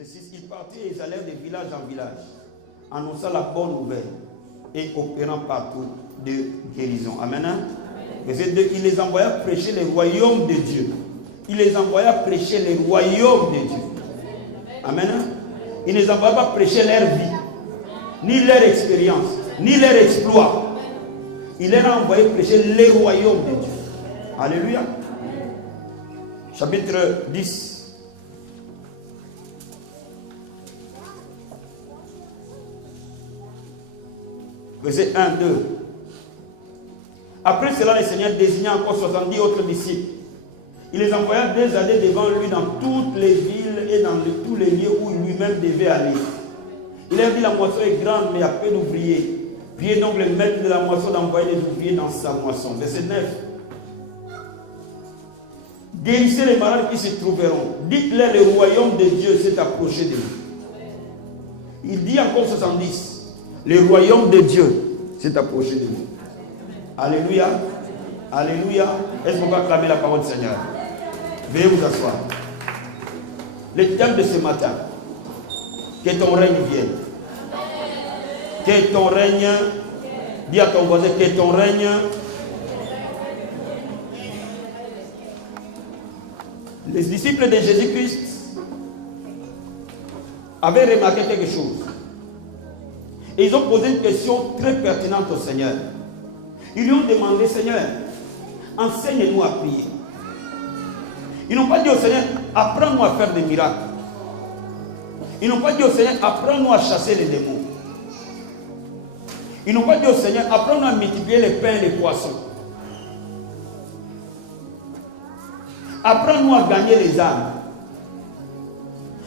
Verset 6, ils partaient et ils allèrent de village en village, annonçant la bonne nouvelle et opérant partout de guérison. Amen. Verset 2, il les envoya prêcher le royaume de Dieu. Il les envoya prêcher le royaume de Dieu. Amen. Il ne les envoya pas prêcher leur vie, ni leur expérience, ni leur exploit. Il les a envoyé prêcher le royaume de Dieu. Alléluia. Chapitre 10. Verset 1, 2. Après cela, le Seigneur désigna encore 70 autres disciples. Il les envoya 2 années devant lui dans toutes les villes et dans tous les lieux où lui-même devait aller. Il leur dit, la moisson est grande, mais il y a peu d'ouvriers. Priez donc le maître de la moisson d'envoyer des ouvriers dans sa moisson. Verset 9. Guérissez les malades qui se trouveront. Dites-leur, le royaume de Dieu s'est approché de vous. Il dit encore 70. Le royaume de Dieu s'est approché de vous. Alléluia. Alléluia. Est-ce qu'on va acclamer la parole du Seigneur? Veuillez vous asseoir. Le thème de ce matin. Que ton règne vienne. Que ton règne. Dis à ton voisin, que ton règne. Les disciples de Jésus-Christ avaient remarqué quelque chose. Et ils ont posé une question très pertinente au Seigneur. Ils lui ont demandé, Seigneur, enseigne-nous à prier. Ils n'ont pas dit au Seigneur, apprends-nous à faire des miracles. Ils n'ont pas dit au Seigneur, apprends-nous à chasser les démons. Ils n'ont pas dit au Seigneur, apprends-nous à multiplier les pains et les poissons. Apprends-nous à gagner les âmes.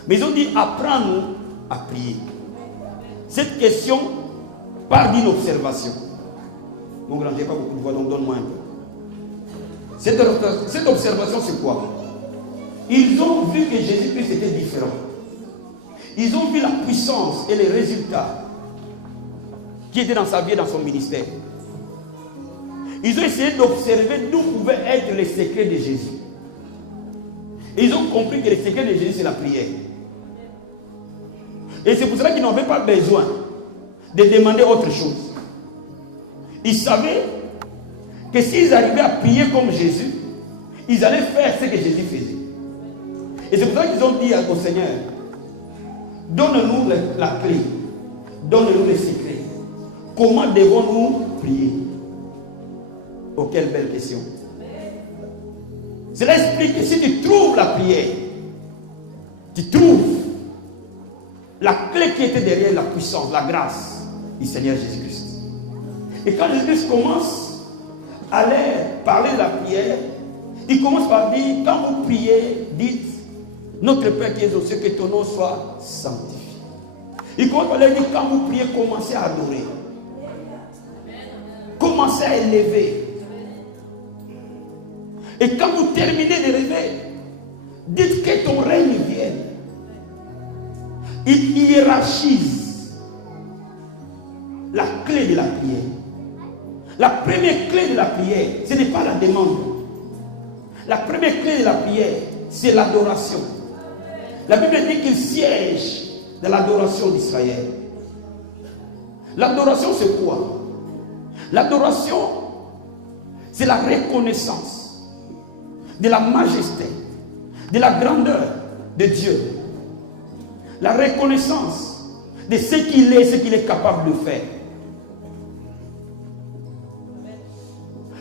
Mais ils ont dit, apprends-nous à prier. Cette question part d'une observation. Mon grand, je n'ai pas beaucoup de voix, donc donne-moi un peu. Cette observation, c'est quoi? Ils ont vu que Jésus-Christ était différent. Ils ont vu la puissance et les résultats qui étaient dans sa vie et dans son ministère. Ils ont essayé d'observer d'où pouvaient être les secrets de Jésus. Et ils ont compris que le secret de Jésus, c'est la prière. Et c'est pour cela qu'ils n'avaient pas besoin de demander autre chose. Ils savaient que s'ils arrivaient à prier comme Jésus, ils allaient faire ce que Jésus faisait. Et c'est pour ça qu'ils ont dit au Seigneur, donne-nous la clé, donne-nous les secrets. Comment devons-nous prier? Oh, quelle belle question. Cela explique que si tu trouves la prière, tu trouves la clé qui était derrière la puissance, la grâce du Seigneur Jésus-Christ. Et quand Jésus-Christ commence à leur parler de la prière, il commence par dire, quand vous priez, dites, notre Père qui est aux cieux, que ton nom soit sanctifié. Il commence par leur dire, quand vous priez, commencez à adorer. Commencez à élever. Et quand vous terminez d'élever, dites que ton règne vienne. Il hiérarchise la clé de la prière. La première clé de la prière, ce n'est pas la demande. La première clé de la prière, c'est l'adoration. La Bible dit qu'il siège dans l'adoration d'Israël. L'adoration, c'est quoi? L'adoration, c'est la reconnaissance de la majesté, de la grandeur de Dieu. La reconnaissance de ce qu'il est, ce qu'il est capable de faire.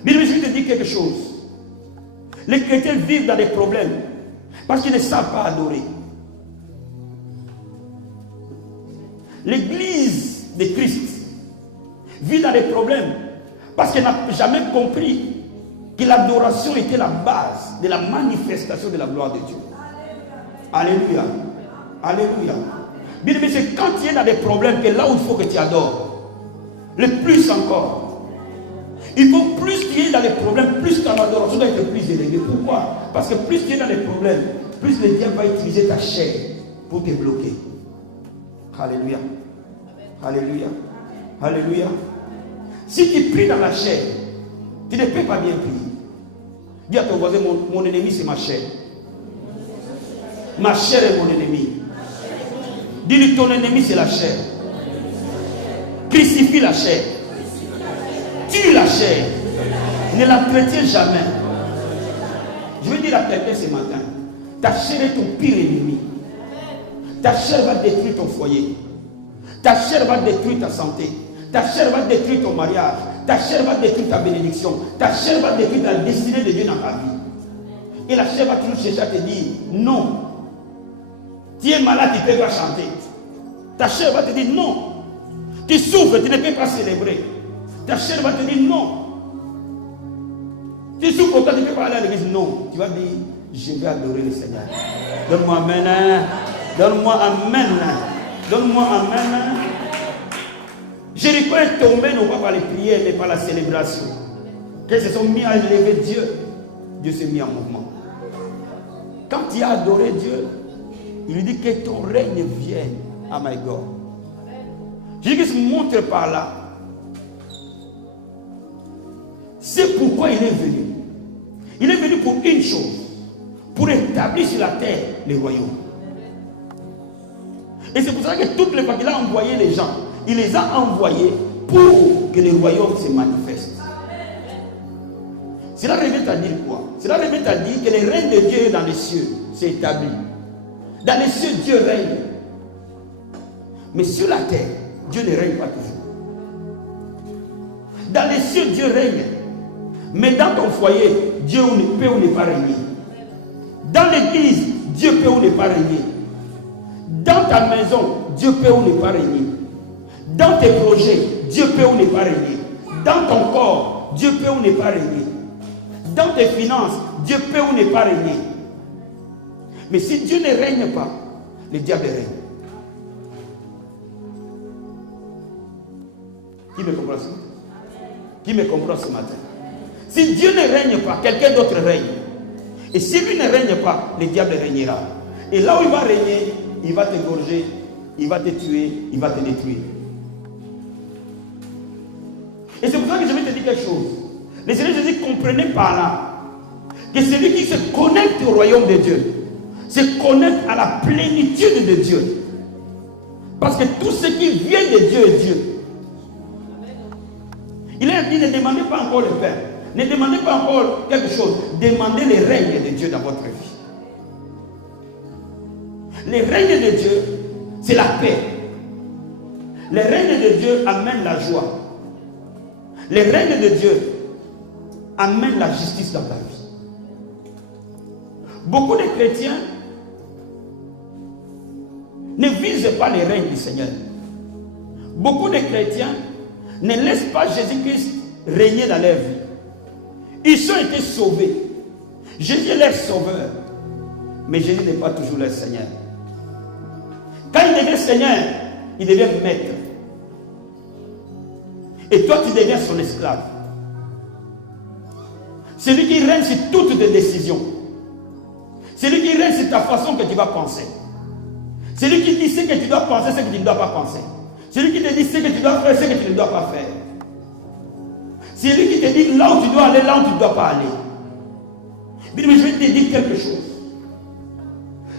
Mais je vais te dire quelque chose. Les chrétiens vivent dans des problèmes parce qu'ils ne savent pas adorer. L'église de Christ vit dans des problèmes parce qu'elle n'a jamais compris que l'adoration était la base de la manifestation de la gloire de Dieu. Alléluia. Alléluia. Bien aimé, c'est quand tu es dans des problèmes que là où il faut que tu adores. Le plus encore. Il faut plus tu es dans les problèmes, plus ton adoration doit être plus élevée. Pourquoi? Parce que plus tu es dans les problèmes, plus le diable va utiliser ta chair pour te bloquer. Alléluia. Alléluia. Alléluia. Si tu pries dans la chair, tu ne peux pas bien prier. Dis à ton voisin, mon ennemi c'est ma chair. Ma chair est mon ennemi. Dis-lui, ton ennemi, c'est la chair. Crucifie la chair. Tue la chair. Ne l'entretiens jamais. Je veux dire à quelqu'un ce matin, ta chair est ton pire ennemi. Ta chair va détruire ton foyer. Ta chair va détruire ta santé. Ta chair va détruire ton mariage. Ta chair va détruire ta bénédiction. Ta chair va détruire la destinée de Dieu dans ta vie. Et la chair va toujours chercher à te dire, non. Tu es malade, tu ne peux pas chanter. Ta chair va te dire non. Tu souffres, tu ne peux pas célébrer. Ta chair va te dire non. Tu souffres, tu ne peux pas aller à l'église. Non. Tu vas dire, je vais adorer le Seigneur. Donne-moi amen. Donne-moi amen. Donne-moi amen. Jéricho est tombé non pas par les prières, mais par la célébration. Quand ils se sont mis à élever Dieu, Dieu s'est mis en mouvement. Quand tu as adoré Dieu, il lui dit que ton règne vienne. Oh my God. Jésus montre par là. C'est pourquoi il est venu. Il est venu pour une chose. Pour établir sur la terre les royaumes. Et c'est pour ça que toutes les fois qu'il a envoyé les gens, il les a envoyés pour que les royaumes se manifestent. Cela revient à dire quoi? Cela revient à dire que le règne de Dieu dans les cieux s'est établi. Dans les cieux, Dieu règne. Mais sur la terre, Dieu ne règne pas toujours. Dans les cieux, Dieu règne. Mais dans ton foyer, Dieu peut ou ne pas régner. Dans l'église, Dieu peut ou ne pas régner. Dans ta maison, Dieu peut ou ne pas régner. Dans tes projets, Dieu peut ou ne pas régner. Dans ton corps, Dieu peut ou ne pas régner. Dans tes finances, Dieu peut ou ne pas régner. Mais si Dieu ne règne pas, le diable règne. Qui me comprend ce matin? Qui me comprend ce matin? Si Dieu ne règne pas, quelqu'un d'autre règne. Et si lui ne règne pas, le diable régnera. Et là où il va régner, il va t'égorger, il va te tuer, il va te détruire. Et c'est pour ça que je vais te dire quelque chose. Le Seigneur Jésus comprenait par là que celui qui se connecte au royaume de Dieu se connecte à la plénitude de Dieu. Parce que tout ce qui vient de Dieu est Dieu. Il a dit, ne demandez pas encore le Père. Ne demandez pas encore quelque chose. Demandez le règne de Dieu dans votre vie. Le règne de Dieu, c'est la paix. Le règne de Dieu amène la joie. Le règne de Dieu amène la justice dans ta vie. Beaucoup de chrétiens ne visent pas le règne du Seigneur. Beaucoup de chrétiens ne laissent pas Jésus-Christ régner dans leur vie. Ils ont été sauvés. Jésus est leur sauveur. Mais Jésus n'est pas toujours leur Seigneur. Quand il devient Seigneur, il devient maître. Et toi, tu deviens son esclave. C'est lui qui règne sur toutes tes décisions. C'est lui qui règne sur ta façon que tu vas penser. C'est lui qui dit ce que tu dois penser, ce que tu ne dois pas penser. C'est lui qui te dit ce que tu dois faire, ce que tu ne dois pas faire. C'est lui qui te dit là où tu dois aller, là où tu ne dois pas aller. Mais je vais te dire quelque chose.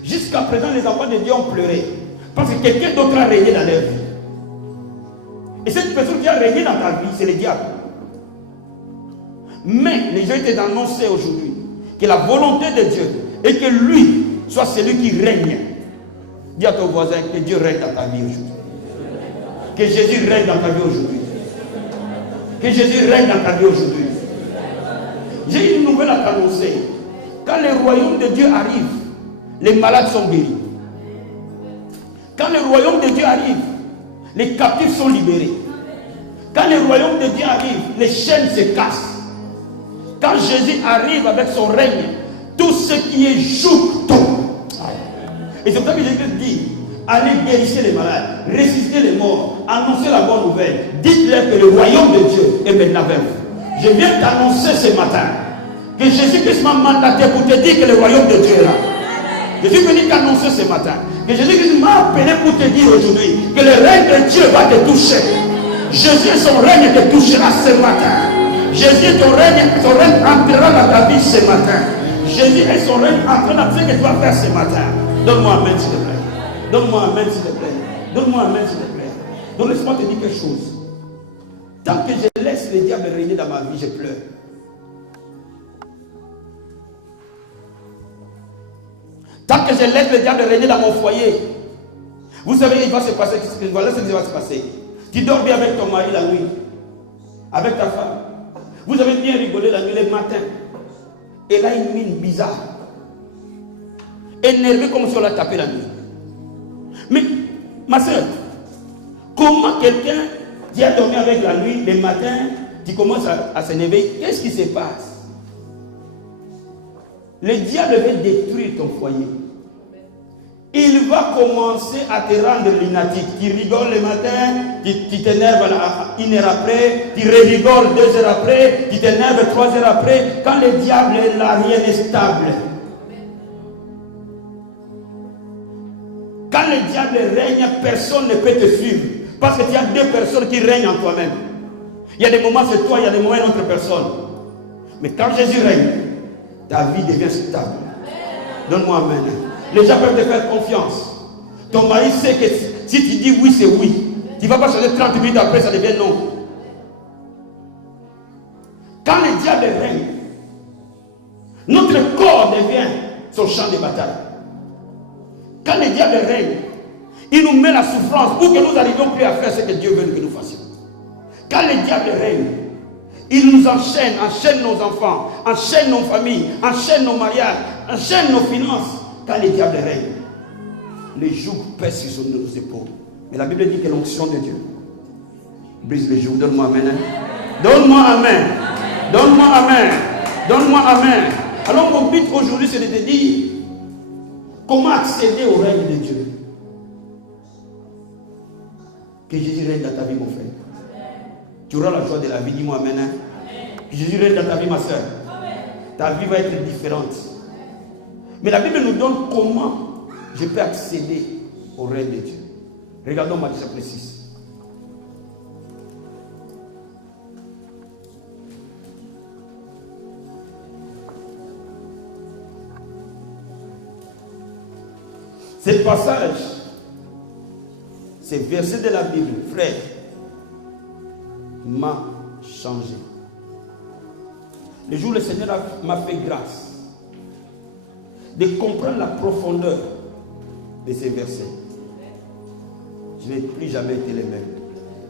Jusqu'à présent, les enfants de Dieu ont pleuré. Parce que quelqu'un d'autre a régné dans leur vie. Et cette personne qui a régné dans ta vie, c'est le diable. Mais je vais t'annoncer aujourd'hui que la volonté de Dieu est que lui soit celui qui règne. Dis à ton voisin que Dieu règne dans ta vie aujourd'hui. Que Jésus règne dans ta vie aujourd'hui. Que Jésus règne dans ta vie aujourd'hui. J'ai une nouvelle à t'annoncer. Quand le royaume de Dieu arrive, les malades sont guéris. Quand le royaume de Dieu arrive, les captifs sont libérés. Quand le royaume de Dieu arrive, les chaînes se cassent. Quand Jésus arrive avec son règne, tout ce qui est joug tombe. Et c'est pour ça que Jésus dit, allez guérissez les malades, ressuscitez les morts, annoncez la bonne nouvelle. Dites-leur que le royaume de Dieu est maintenant avec vous. Je viens t'annoncer ce matin que Jésus-Christ m'a mandaté pour te dire que le royaume de Dieu est là. Je suis venu t'annoncer ce matin que Jésus-Christ m'a appelé pour te dire aujourd'hui que le règne de Dieu va te toucher. Jésus et son règne te touchera ce matin. Jésus et ton règne entrera dans ta vie ce matin. Jésus et son règne entrera dans ce que tu vas faire ce matin. Donne-moi un amen s'il te plaît. Donne-moi un amen s'il te plaît. Donne-moi un main, s'il te plaît. Donc laisse-moi te dire quelque chose. Tant que je laisse le diable régner dans ma vie, je pleure. Tant que je laisse le diable régner dans mon foyer, vous savez, il va se passer, voilà ce qui va se passer. Tu dors bien avec ton mari la nuit, avec ta femme. Vous avez bien rigolé la nuit, le matin. Elle a une mine bizarre. Énervée comme si on l'a tapé la nuit. Mais, ma soeur, comment quelqu'un qui a dormi avec la nuit, le matin, tu commences à s'énerver, qu'est-ce qui se passe? Le diable veut détruire ton foyer. Il va commencer à te rendre lunatique. Tu rigoles le matin, tu t'énerves une heure après, tu rigoles 2 heures après, tu t'énerves 3 heures après. Quand le diable est là, rien n'est stable. Quand le diable règne, personne ne peut te suivre. Parce que tu as 2 personnes qui règnent en toi-même. Il y a des moments c'est toi, il y a des moments une autre personne. Mais quand Jésus règne, ta vie devient stable. Donne-moi amen. Les gens peuvent te faire confiance. Ton mari sait que si tu dis oui, c'est oui. Tu ne vas pas changer 30 minutes après, ça devient non. Quand le diable règne, notre corps devient son champ de bataille. Quand le diable règne, il nous met la souffrance pour que nous n'arrivions plus à faire ce que Dieu veut que nous fassions. Quand le diable règne, il nous enchaîne, enchaîne nos enfants, enchaîne nos familles, enchaîne nos mariages, enchaîne nos finances. Quand le diable règne, les jougs pèsent sur nos épaules. Mais la Bible dit que l'onction de Dieu brise les jougs. Donne-moi amen. Donne-moi amen. Donne-moi amen. Donne-moi amen. Alors mon but aujourd'hui, c'est de te dire comment accéder au règne de Dieu. Que Jésus règne dans ta vie, mon frère. Tu auras la joie de la vie, dis-moi amen. Que Jésus règne dans ta vie, ma soeur. Ta vie va être différente. Mais la Bible nous donne comment je peux accéder au règne de Dieu. Regardons Matthieu chapitre 6. Ce passage, ces versets de la Bible, frère, m'a changé. Le jour où le Seigneur m'a fait grâce de comprendre la profondeur de ces versets, je n'ai plus jamais été le même.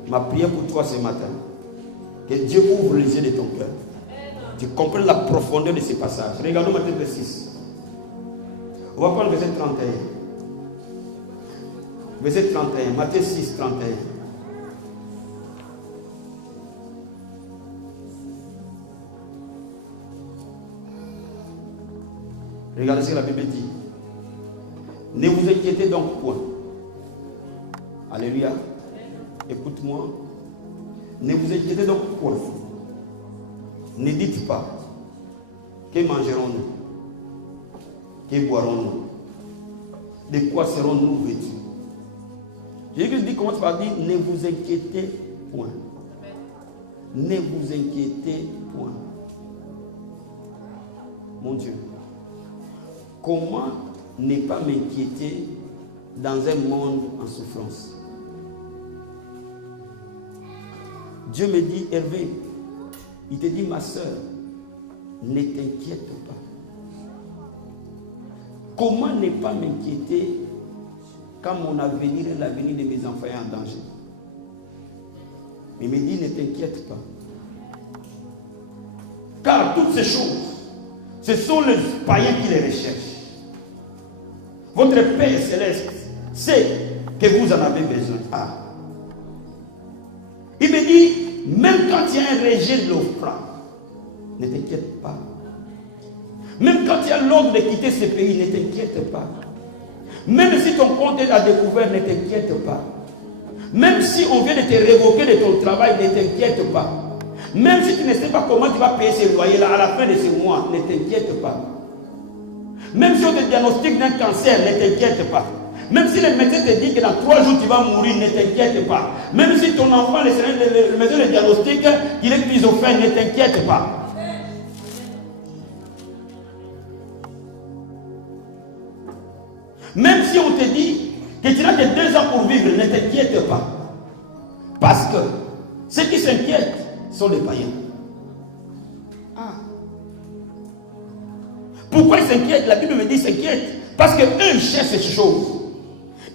Ma prière pour toi ce matin, que Dieu ouvre les yeux de ton cœur. Tu comprennes la profondeur de ces passages. Regardons Matthieu 6. On va prendre le verset 31. Verset 31, Matthieu 6, 31. Regardez ce que la Bible dit. Ne vous inquiétez donc point. Alléluia. Écoute-moi. Ne vous inquiétez donc point. Ne dites pas. Que mangerons-nous? Que boirons-nous? De quoi serons-nous vêtus? Jésus dit, commence par dire, ne vous inquiétez point. Ne vous inquiétez point. Mon Dieu. Comment ne pas m'inquiéter dans un monde en souffrance? Dieu me dit, Hervé, il te dit, ma soeur, ne t'inquiète pas. Comment ne pas m'inquiéter quand mon avenir et l'avenir de mes enfants est en danger? Il me dit, ne t'inquiète pas. Car toutes ces choses, ce sont les païens qui les recherchent. Votre Père céleste sait que vous en avez besoin. Ah. Il me dit, même quand il y a un rejet de l'offrande, ne t'inquiète pas. Même quand il y a l'ordre de quitter ce pays, ne t'inquiète pas. Même si ton compte est à découvert, ne t'inquiète pas. Même si on vient de te révoquer de ton travail, ne t'inquiète pas. Même si tu ne sais pas comment tu vas payer ce loyer-là à la fin de ce mois, ne t'inquiète pas. Même si on te diagnostique d'un cancer, ne t'inquiète pas. Même si le médecin te dit que dans 3 jours tu vas mourir, ne t'inquiète pas. Même si ton enfant, le médecin le diagnostique, qu'il est schizophrène, ne t'inquiète pas. Même si on te dit que tu n'as que 2 ans pour vivre, ne t'inquiète pas. Parce que ceux qui s'inquiètent sont les païens. Ah. Pourquoi ils s'inquiètent? La Bible me dit s'inquiètent. Parce qu'eux, ils cherchent ces choses.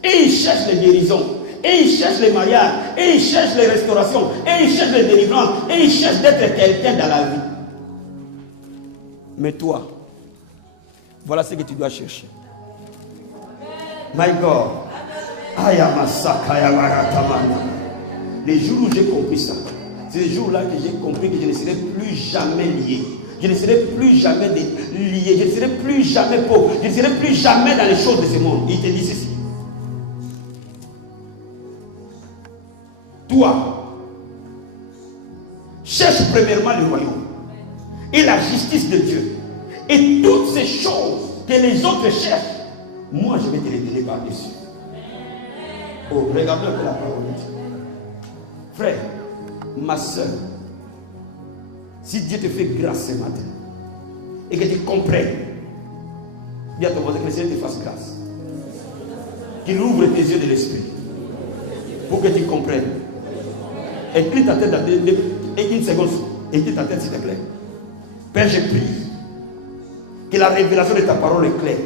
Et ils cherchent les guérisons. Et ils cherchent les mariages. Et ils cherchent les restaurations. Et ils cherchent les délivrances. Et ils cherchent d'être quelqu'un dans la vie. Mais toi, voilà ce que tu dois chercher. My God. Les jours où j'ai compris ça, c'est les jours-là que j'ai compris que je ne serai plus jamais lié. Je ne serai plus jamais lié. Je ne serai plus jamais pauvre. Je ne serai plus jamais dans les choses de ce monde. Il te dit ceci. Toi, cherche premièrement le royaume et la justice de Dieu. Et toutes ces choses que les autres cherchent, moi je vais te les donner par-dessus. Oh, regardez un peu la parole de Dieu. Frère, ma soeur, si Dieu te fait grâce ce matin et que tu comprennes, dis à ton voisin que le Seigneur te fasse grâce. Qu'il ouvre tes yeux de l'esprit pour que tu comprennes. Incline ta tête une seconde. Incline ta tête s'il te plaît. Père, je prie que la révélation de ta parole est claire.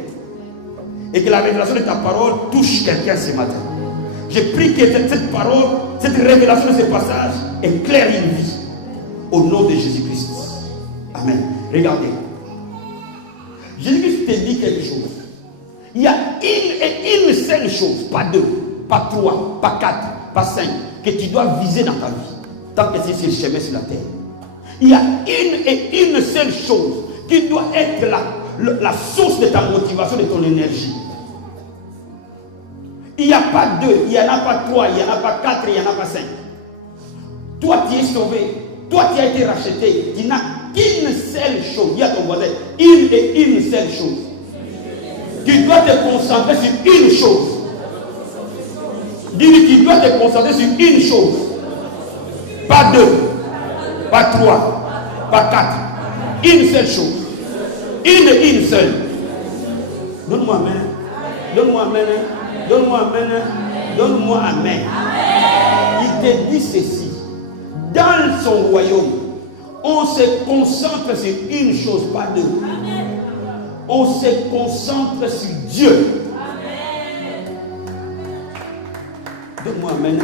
Et que la révélation de ta parole touche quelqu'un ce matin. Je prie que cette parole, cette révélation de ce passage éclaire une vie. Au nom de Jésus-Christ. Amen. Regardez. Jésus-Christ te dit quelque chose. Il y a une seule chose, pas 2, pas 3, pas 4, pas 5, que tu dois viser dans ta vie. Tant que c'est ce chemin sur la terre. Il y a une seule chose qui doit être la source de ta motivation, de ton énergie. Il n'y a pas 2, il n'y en a pas 3, il n'y en a pas 4, il n'y en a pas 5. Toi, tu es sauvé. Toi, tu as été racheté. Tu n'as qu'une seule chose. Dis à ton voisin, une seule chose. Tu dois te concentrer sur une chose. Dis-lui, tu dois te concentrer sur une chose. Pas 2, pas 3, pas 4. Une seule chose. Une seule. Donne-moi amen. Donne-moi amen. Donne-moi amen. Donne-moi amen. Il te dit ceci. Dans son royaume, on se concentre sur une chose, pas 2. On se concentre sur Dieu. Donne-moi amen.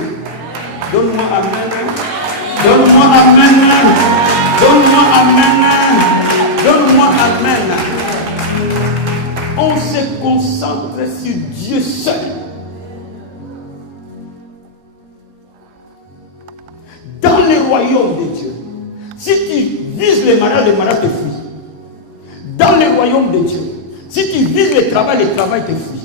Donne-moi amen. Donne-moi amen. Donne-moi amen. Donne-moi amen. On se concentre sur Dieu seul. Dans le royaume de Dieu, si tu vises le mariage te fuit. Dans le royaume de Dieu, si tu vises le travail te fuit.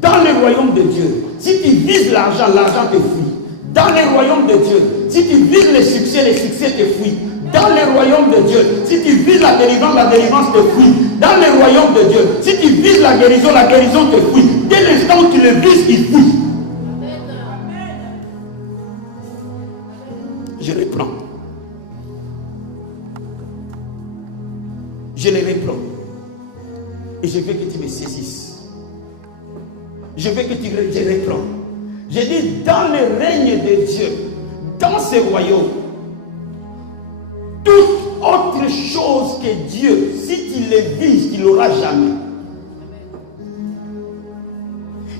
Dans le royaume de Dieu, si tu vises l'argent te fuit. Dans le royaume de Dieu, si tu vises le succès te fuit. Dans le royaume de Dieu, si tu vises la délivrance te fuit. Dans le royaume de Dieu, si tu vises la guérison te fuit. Dès l'instant où tu le vises, il fuit. Je reprends. Je les reprends. Et je veux que tu me saisisses. Je veux que je reprends. Je dis, dans le règne de Dieu, dans ce royaume, toute autre chose que Dieu, si tu le vises, tu ne l'auras jamais.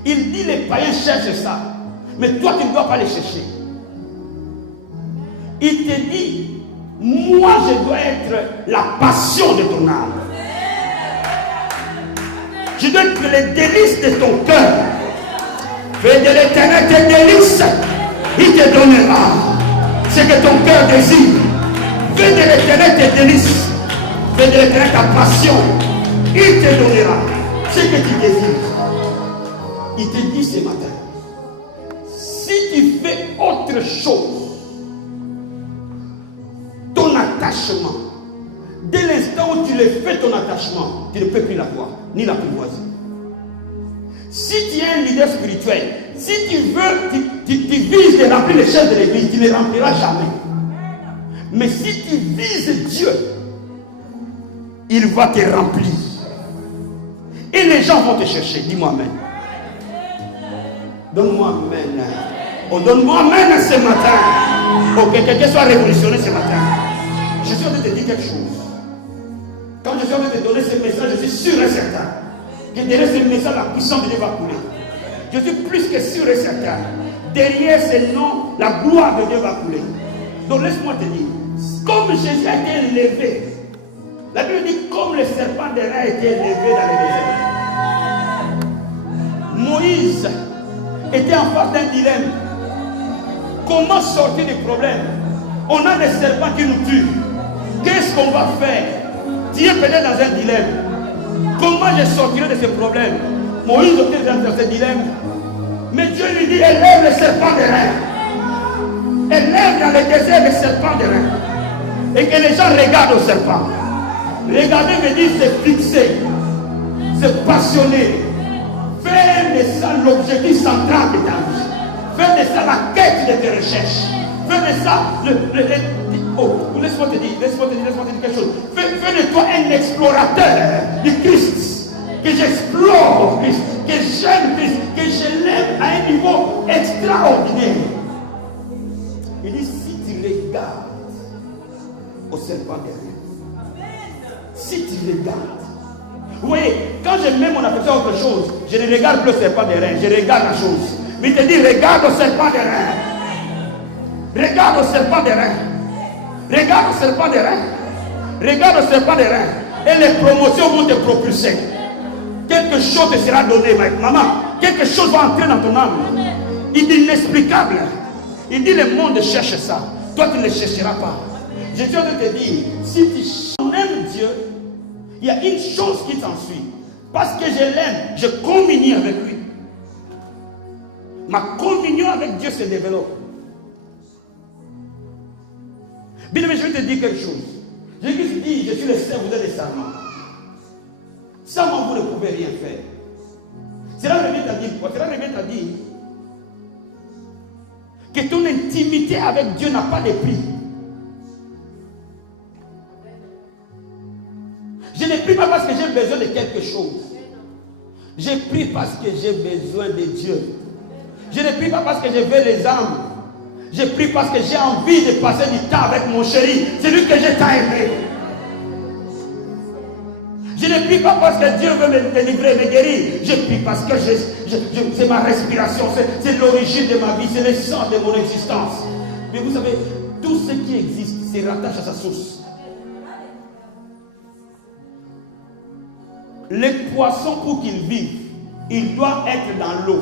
Il dit, les païens cherchent ça. Mais toi, tu ne dois pas les chercher. Il te dit, moi je dois être la passion de ton âme. Je dois être les délices de ton cœur. Fais de l'Éternel tes délices. Il te donnera ce que ton cœur désire. Fais de l'Éternel tes délices. Fais de l'Éternel ta passion. Il te donnera ce que tu désires. Il te dit ce matin, si tu fais autre chose, ton attachement, dès l'instant où tu le fais ton attachement, tu ne peux plus l'avoir, ni l'apprivoiser. Si tu es un leader spirituel, si tu veux, tu vises de remplir les chaises de l'église, tu ne les rempliras jamais. Mais si tu vises Dieu, il va te remplir. Et les gens vont te chercher, dis-moi amen. Donne-moi amen. Oh, donne-moi amen ce matin. Oh, que quelqu'un soit révolutionné ce matin. Je suis en train de te dire quelque chose. Quand je suis en train de te donner ce message, je suis sûr et certain que derrière ce message, la puissance de Dieu va couler. Je suis plus que sûr et certain. Derrière ce nom, la gloire de Dieu va couler. Donc laisse-moi te dire, comme Jésus a été élevé, la Bible dit comme le serpent de rein a été élevé dans le désert. Moïse était en face d'un dilemme. Comment sortir du problème? On a des serpents qui nous tuent. Qu'est-ce qu'on va faire? Tu es peut-être dans un dilemme. Comment je sortirai de ce problème? Moïse était dans ce dilemme. Mais Dieu lui dit, élève le serpent de rein. Élève dans le désert le serpent de rein. Et que les gens regardent au serpent. Regarder veut dire se fixer, se passionner. Faire de ça l'objectif central de ta vie. Faire de ça la quête de tes recherches. Faire de ça laisse-moi te dire quelque chose. Fais de toi un explorateur du Christ. Que j'explore Christ, que j'aime Christ, que je l'aime à un niveau extraordinaire. Il dit, si tu regardes au serpent derrière, si tu regardes, vous voyez, quand je mets mon attention à autre chose, je ne regarde plus le serpent derrière, je regarde la chose. Mais il te dit, regarde au serpent derrière. Regarde au serpent derrière. Regarde au serpent derrière. Regarde au serpent derrière. Et les promotions vont te propulser. Quelque chose te sera donné, maman. Quelque chose va entrer dans ton âme. Il dit l'inexplicable. Il dit le monde cherche ça. Toi, tu ne le chercheras pas. Je suis en train de te dire, si tu aimes Dieu, il y a une chose qui s'ensuit. Parce que je l'aime, je communie avec lui. Ma communion avec Dieu se développe. Bien aimé, je vais te dire quelque chose. Jésus dit, je suis le Seigneur, vous êtes les serments. Sans moi, vous ne pouvez rien faire. Cela revient à dire quoi? Cela revient à dire que ton intimité avec Dieu n'a pas de prix. Je ne prie pas parce que j'ai besoin de quelque chose. Je prie parce que j'ai besoin de Dieu. Je ne prie pas parce que je veux les âmes. Je prie parce que j'ai envie de passer du temps avec mon chéri. C'est lui que j'ai tant aimé. Je ne prie pas parce que Dieu veut me délivrer, me guérir. Je prie parce que c'est ma respiration, c'est l'origine de ma vie, c'est le sang de mon existence. Mais vous savez, tout ce qui existe se rattache à sa source. Les poissons, pour qu'ils vivent, ils doivent être dans l'eau.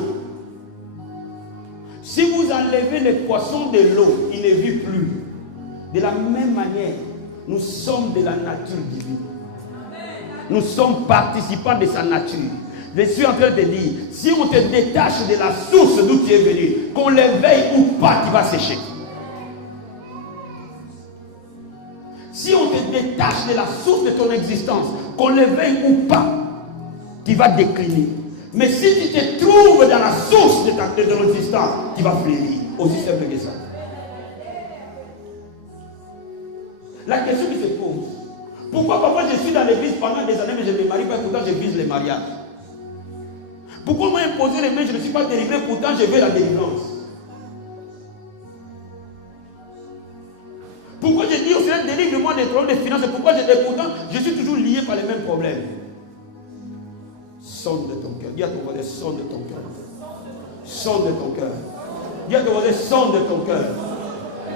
Si vous enlevez les poissons de l'eau, ils ne vivent plus. De la même manière, nous sommes de la nature divine. Nous sommes participants de sa nature. Je suis en train de dire, si on te détache de la source d'où tu es venu, qu'on l'éveille ou pas, tu vas sécher. Si on te détache de la source de ton existence, qu'on l'éveille ou pas, tu vas décliner. Mais si tu te trouves dans la source de ton existence, tu vas fleurir. Aussi simple que ça. La question qui se pose, pourquoi parfois je suis dans l'église pendant des années mais je ne me marie pas, pourtant je vise les mariages? Pourquoi moi imposer les mains, je ne suis pas délivré, pourtant je veux la délivrance? Pourquoi je dis au Seigneur, délivre-moi des problèmes de finances, pourquoi pourtant je suis toujours lié par les mêmes problèmes? Sonde de ton cœur. Dis à ton voisin, sonde de ton cœur. Sonde de ton cœur. Dis à ton voisin, sonde de ton cœur.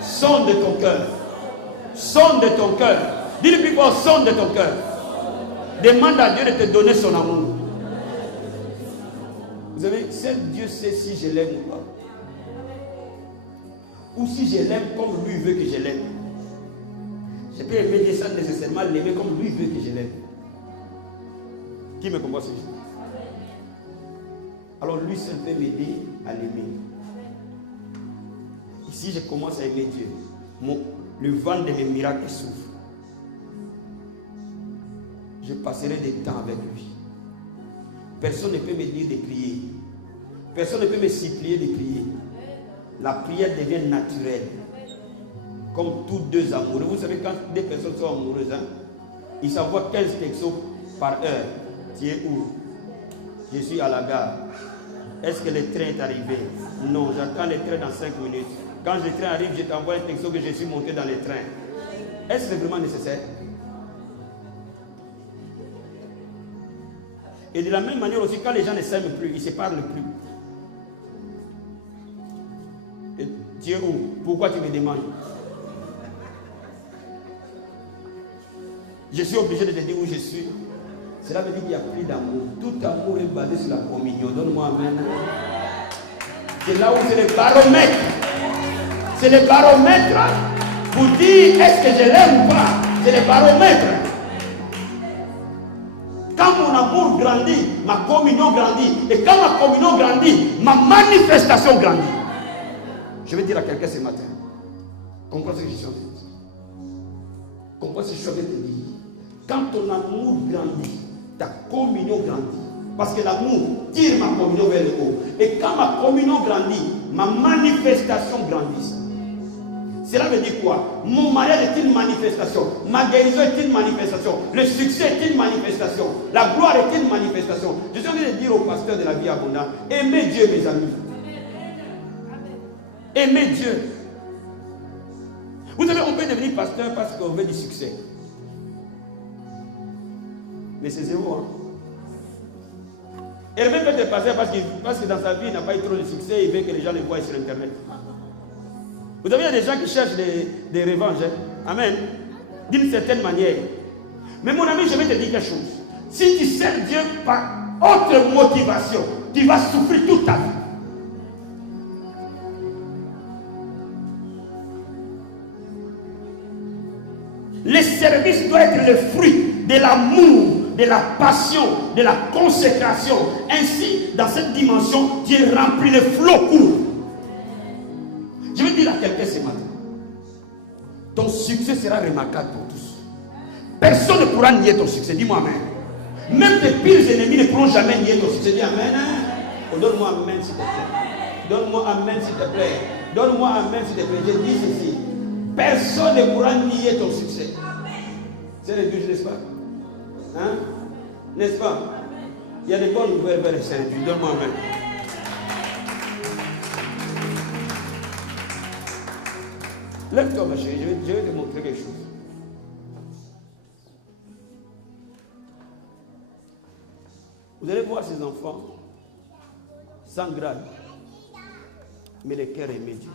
Sonde de ton cœur. Sonde de ton cœur. Dis-le plus fort, sonde de ton cœur. Demande à Dieu de te donner son amour. Vous savez, seul Dieu sait si je l'aime ou pas. Ou si je l'aime comme lui veut que je l'aime. Je peux aimer Dieu sans nécessairement l'aimer comme lui veut que je l'aime. Qui me comprend ce jour? Alors lui seul peut m'aider à l'aimer. Et si je commence à aimer Dieu, le vent de mes miracles souffle. Je passerai des temps avec lui. Personne ne peut me dire de prier. Personne ne peut me supplier de prier. La prière devient naturelle. Comme tous deux amoureux. Vous savez, quand deux personnes sont amoureuses, ils s'envoient 15 textos par heure. Tu es où? Je suis à la gare. Est-ce que le train est arrivé? Non, j'attends le train dans 5 minutes. Quand le train arrive, je t'envoie un texto que je suis monté dans le train. Est-ce que c'est vraiment nécessaire? Et de la même manière aussi, quand les gens ne s'aiment plus, ils ne se parlent plus. Et tu es où? Pourquoi tu me demandes? Je suis obligé de te dire où je suis. Cela veut dire qu'il n'y a plus d'amour. Tout amour est basé sur la communion. Donne-moi amen. C'est là où c'est le baromètre. C'est le baromètre pour dire est-ce que je l'aime ou pas. C'est le baromètre. Quand mon amour grandit, ma communion grandit. Et quand ma communion grandit, ma manifestation grandit. Je vais dire à quelqu'un ce matin. Comprends ce que je suis en train de dire. Comprends ce que je suis en train de te dire. Quand ton amour grandit, ta communion grandit. Parce que l'amour tire ma communion vers le haut. Et quand ma communion grandit, ma manifestation grandit. Cela veut dire quoi? Mon mariage est une manifestation. Ma guérison est une manifestation. Le succès est une manifestation. La gloire est une manifestation. Je suis en train de dire au pasteur de la vie abondante, aimez Dieu, mes amis. Aimez Dieu. Vous savez, on peut devenir pasteur parce qu'on veut du succès. Mais c'est zéro. Hein? Et même peut être pasteur parce que dans sa vie, il n'a pas eu trop de succès. Il veut que les gens le voient sur Internet. Vous savez, il y a des gens qui cherchent des revanches. Hein? Amen. D'une certaine manière. Mais mon ami, je vais te dire quelque chose. Si tu sers Dieu par autre motivation, tu vas souffrir toute ta vie. Le service doit être le fruit de l'amour, de la passion, de la consécration. Ainsi, dans cette dimension, tu es rempli de flots courts. Je vais dire à quelqu'un ce matin, ton succès sera remarquable pour tous. Personne ne pourra nier ton succès. Dis-moi amen. Même tes pires ennemis ne pourront jamais nier ton succès. Dis amen. Oh, donne-moi amen s'il te plaît. Donne-moi amen s'il te plaît. Donne-moi amen s'il te plaît. Je dis ceci. Personne ne pourra nier ton succès. C'est le Dieu, n'est-ce pas? Hein? N'est-ce pas? Il y a des bonnes nouvelles vers les services. Donne-moi amen. Lève-toi, ma chérie, je vais te montrer quelque chose. Vous allez voir ces enfants sans grade, mais le cœur aimé Dieu.